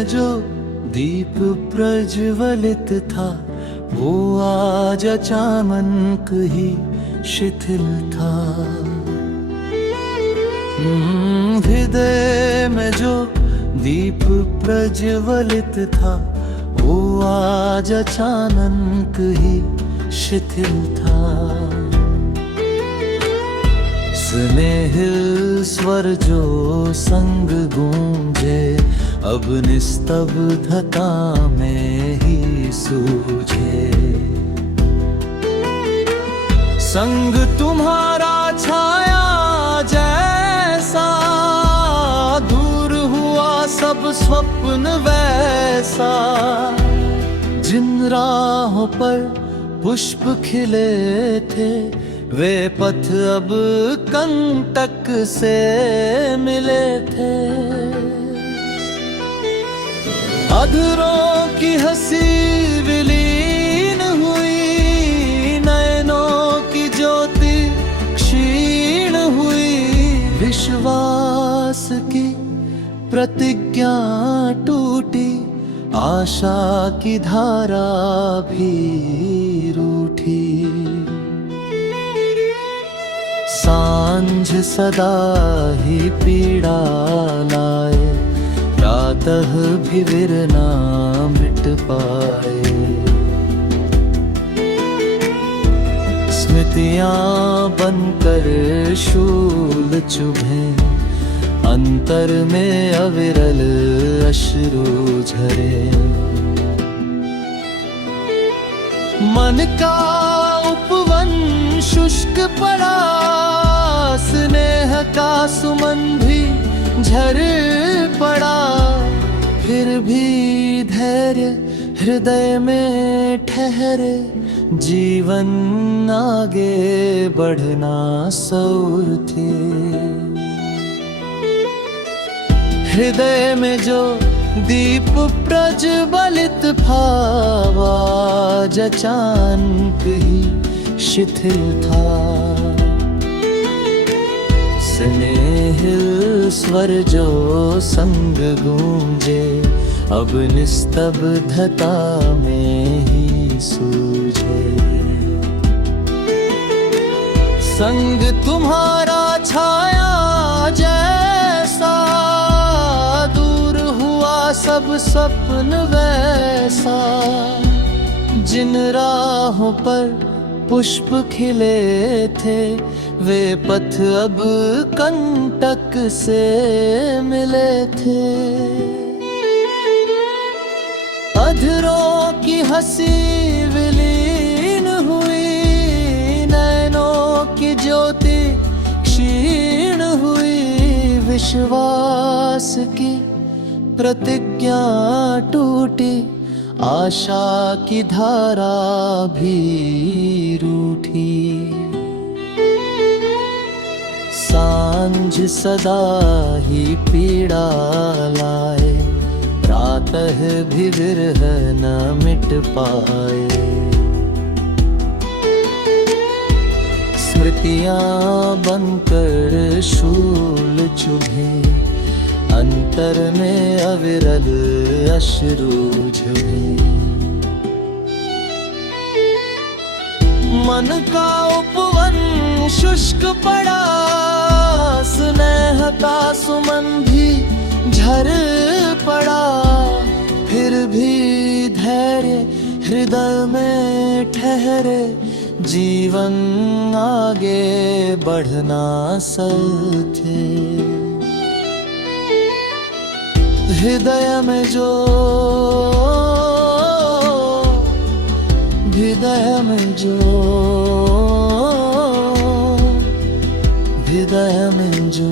में जो दीप प्रज्वलित था वो आज अचानक ही शिथिल था। हृदय में जो दीप प्रज्वलित था वो आज अचानक ही शिथिल था। स्नेहिल स्वर जो संग गूंजे अब निस्तब्धता में ही सूझे। संग तुम्हारा छाया जैसा दूर हुआ सब स्वप्न वैसा। जिन राहों पर पुष्प खिले थे वे पथ अब कंटक से मिले थे। अधरों की हंसी विलीन हुई, नयनों की ज्योति क्षीण हुई। विश्वास की प्रतिज्ञा टूटी, आशा की धारा भी रूठी। सांझ सदा ही पीड़ा लाए, प्रातः भी विरना मिट पाए। स्मृतियां बनकर शूल चुभे, अंतर में अविरल अश्रु झरे। मन का उपवन शुष्क पड़ा, स्नेह का सुमन भी झर पड़ा। फिर भी धैर्य हृदय में ठहरे, जीवन आगे बढ़ना सौर थे। हृदय में जो दीप प्रज्वलित था आज अचानक ही शिथिल था। स्नेहिल स्वर जो संग गूंजे अब निस्तब्धता में ही सूझे। संग तुम्हारा छाया जैसा दूर हुआ सब स्वप्न वैसा। जिन राहों पर पुष्प खिले थे वे पथ अब कंटक से मिले थे। अधरों की हंसी विलीन हुई, नैनों की ज्योति क्षीण हुई। विश्वास की प्रतिज्ञा टूटी, आशा की धारा भी रूठी। सांझ सदा ही पीड़ा लाए, प्रातः भी विरह न मिट पाए। स्मृतियां बनकर शूल चुभे, अंतर में अविरल अश्रु झरे। मन का उपवन शुष्क पड़ा, स्नेह का सुमन भी झर पड़ा। फिर भी धैर्य हृदय में ठहरे, जीवन आगे बढ़ना साथे। हृदय में जो हृदय में जो हृदय में जो